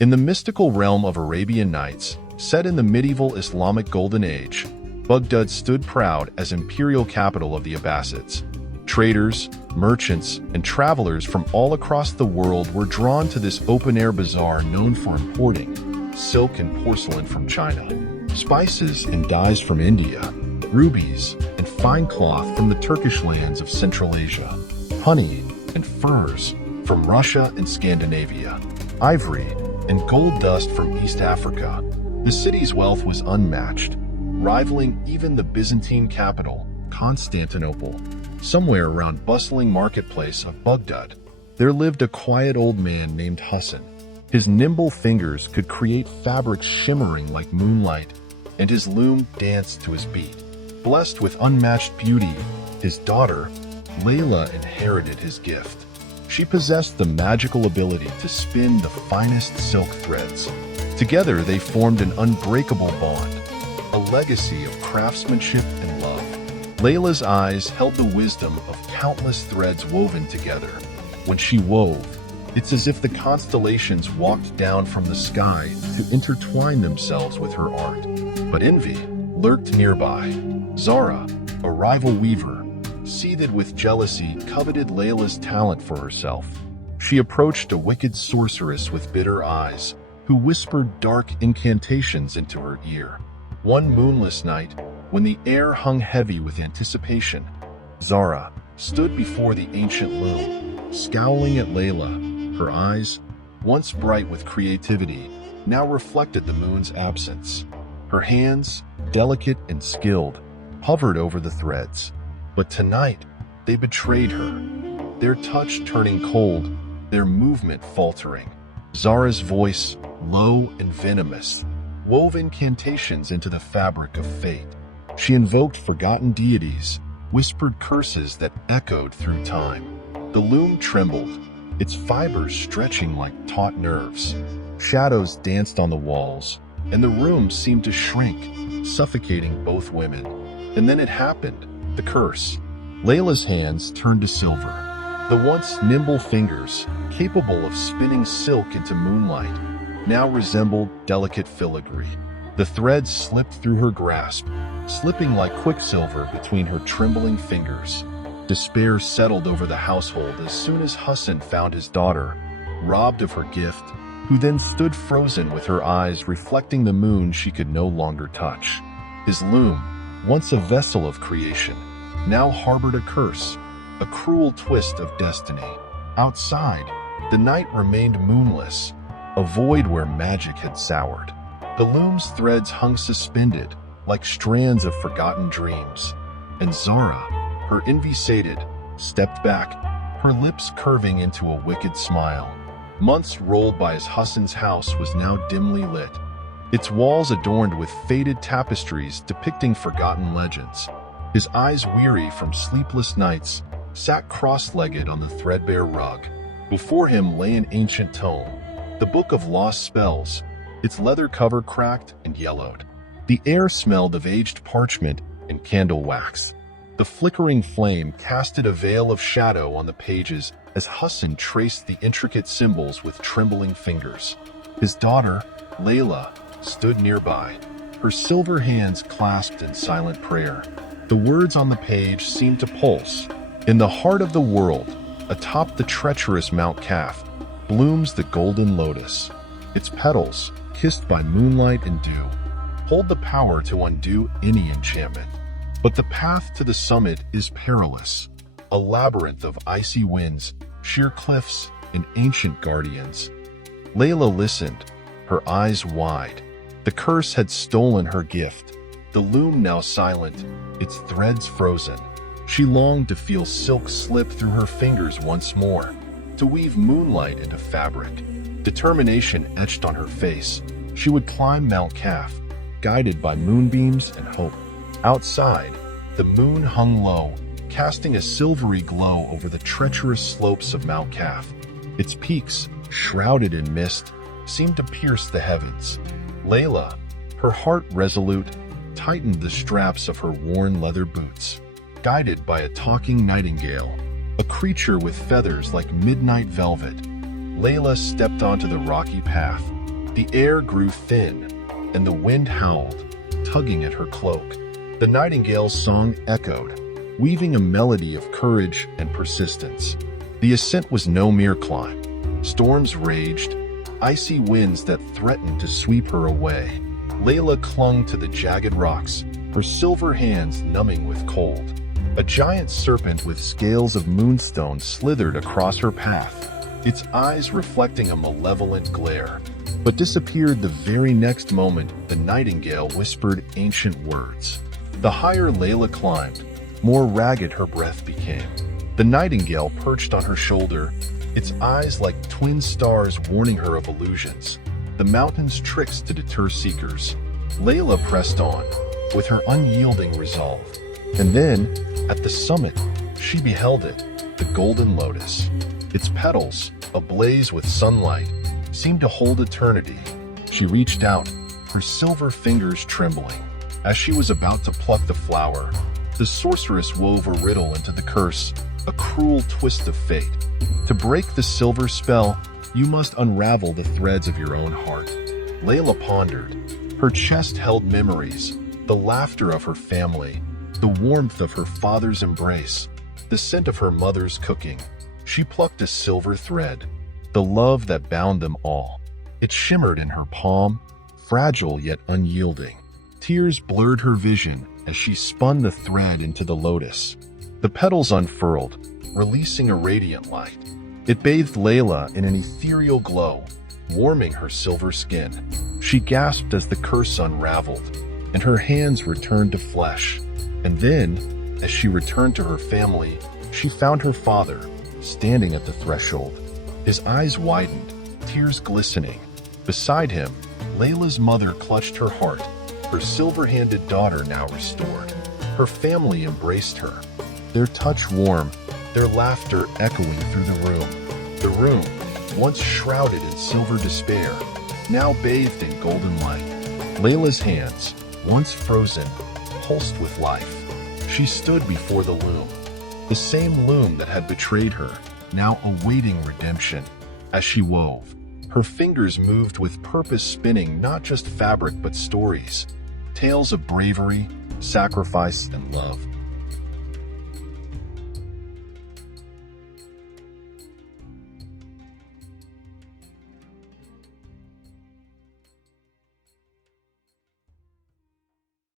In the mystical realm of Arabian Nights, set in the medieval Islamic Golden Age, Baghdad stood proud as imperial capital of the Abbasids. Traders, merchants, and travelers from all across the world were drawn to this open-air bazaar known for importing silk and porcelain from China, spices and dyes from India, rubies and fine cloth from the Turkish lands of Central Asia, honey and furs from Russia and Scandinavia, ivory and gold dust from East Africa. The city's wealth was unmatched, rivaling even the Byzantine capital, Constantinople. Somewhere around bustling marketplace of Baghdad, there lived a quiet old man named Hassan. His nimble fingers could create fabrics shimmering like moonlight, and his loom danced to his beat. Blessed with unmatched beauty, his daughter, Layla, inherited his gift. She possessed the magical ability to spin the finest silk threads. Together they formed an unbreakable bond, a legacy of craftsmanship and love. Layla's eyes held the wisdom of countless threads woven together. When she wove, it's as if the constellations walked down from the sky to intertwine themselves with her art. But envy lurked nearby. Zara, a rival weaver, seethed with jealousy, coveted Layla's talent for herself. She approached a wicked sorceress with bitter eyes, who whispered dark incantations into her ear. One moonless night, when the air hung heavy with anticipation, Zara stood before the ancient loom, scowling at Layla. Her eyes, once bright with creativity, now reflected the moon's absence. Her hands, delicate and skilled, hovered over the threads. But tonight, they betrayed her, their touch turning cold, their movement faltering. Zara's voice, low and venomous, wove incantations into the fabric of fate. She invoked forgotten deities, whispered curses that echoed through time. The loom trembled, its fibers stretching like taut nerves. Shadows danced on the walls, and the room seemed to shrink, suffocating both women. And then it happened, the curse. Layla's hands turned to silver. The once nimble fingers, capable of spinning silk into moonlight, now resembled delicate filigree. The threads slipped through her grasp, slipping like quicksilver between her trembling fingers. Despair settled over the household as soon as Hassan found his daughter, robbed of her gift, who then stood frozen with her eyes reflecting the moon she could no longer touch. His loom, once a vessel of creation, now harbored a curse, a cruel twist of destiny. Outside, the night remained moonless, a void where magic had soured. The loom's threads hung suspended, like strands of forgotten dreams, and Zara, her envy sated, stepped back, her lips curving into a wicked smile. Months rolled by as Hassan's house was now dimly lit, its walls adorned with faded tapestries depicting forgotten legends. His eyes weary from sleepless nights, sat cross-legged on the threadbare rug. Before him lay an ancient tome, the Book of Lost Spells, its leather cover cracked and yellowed. The air smelled of aged parchment and candle wax. The flickering flame casted a veil of shadow on the pages as Hassan traced the intricate symbols with trembling fingers. His daughter, Layla, stood nearby, her silver hands clasped in silent prayer. The words on the page seemed to pulse. In the heart of the world, atop the treacherous Mount Kaf, blooms the golden lotus. Its petals, kissed by moonlight and dew, hold the power to undo any enchantment. But the path to the summit is perilous, a labyrinth of icy winds, sheer cliffs, and ancient guardians. Layla listened, her eyes wide. The curse had stolen her gift, the loom now silent, its threads frozen. She longed to feel silk slip through her fingers once more, to weave moonlight into fabric. Determination etched on her face. She would climb Mount Kaf, guided by moonbeams and hope. Outside, the moon hung low, casting a silvery glow over the treacherous slopes of Mount Kaf. Its peaks, shrouded in mist, seemed to pierce the heavens. Layla, her heart resolute, tightened the straps of her worn leather boots. Guided by a talking nightingale, a creature with feathers like midnight velvet, Layla stepped onto the rocky path, The air grew thin, and the wind howled, tugging at her cloak. The nightingale's song echoed, weaving a melody of courage and persistence. The ascent was no mere climb. Storms raged, icy winds that threatened to sweep her away. Layla clung to the jagged rocks, her silver hands numbing with cold. A giant serpent with scales of moonstone slithered across her path, its eyes reflecting a malevolent glare, but disappeared the very next moment the nightingale whispered ancient words. The higher Layla climbed, more ragged her breath became. The nightingale perched on her shoulder, its eyes like twin stars warning her of illusions, the mountain's tricks to deter seekers. Layla pressed on, with her unyielding resolve. And then, at the summit, she beheld it, the golden lotus. Its petals, ablaze with sunlight, seemed to hold eternity. She reached out, her silver fingers trembling. As she was about to pluck the flower, the sorceress wove a riddle into the curse, a cruel twist of fate. To break the silver spell, you must unravel the threads of your own heart. Layla pondered. Her chest held memories, the laughter of her family, the warmth of her father's embrace, the scent of her mother's cooking. She plucked a silver thread, the love that bound them all. It shimmered in her palm, fragile yet unyielding. Tears blurred her vision as she spun the thread into the lotus. The petals unfurled, releasing a radiant light. It bathed Layla in an ethereal glow, warming her silver skin. She gasped as the curse unraveled, and her hands returned to flesh. And then, as she returned to her family, she found her father, standing at the threshold. His eyes widened, tears glistening. Beside him, Layla's mother clutched her heart, her silver-handed daughter now restored. Her family embraced her, their touch warm, their laughter echoing through the room. The room, once shrouded in silver despair, now bathed in golden light. Layla's hands, once frozen, pulsed with life. She stood before the loom, the same loom that had betrayed her, now awaiting redemption. As she wove, her fingers moved with purpose, spinning not just fabric but stories, tales of bravery, sacrifice, and love.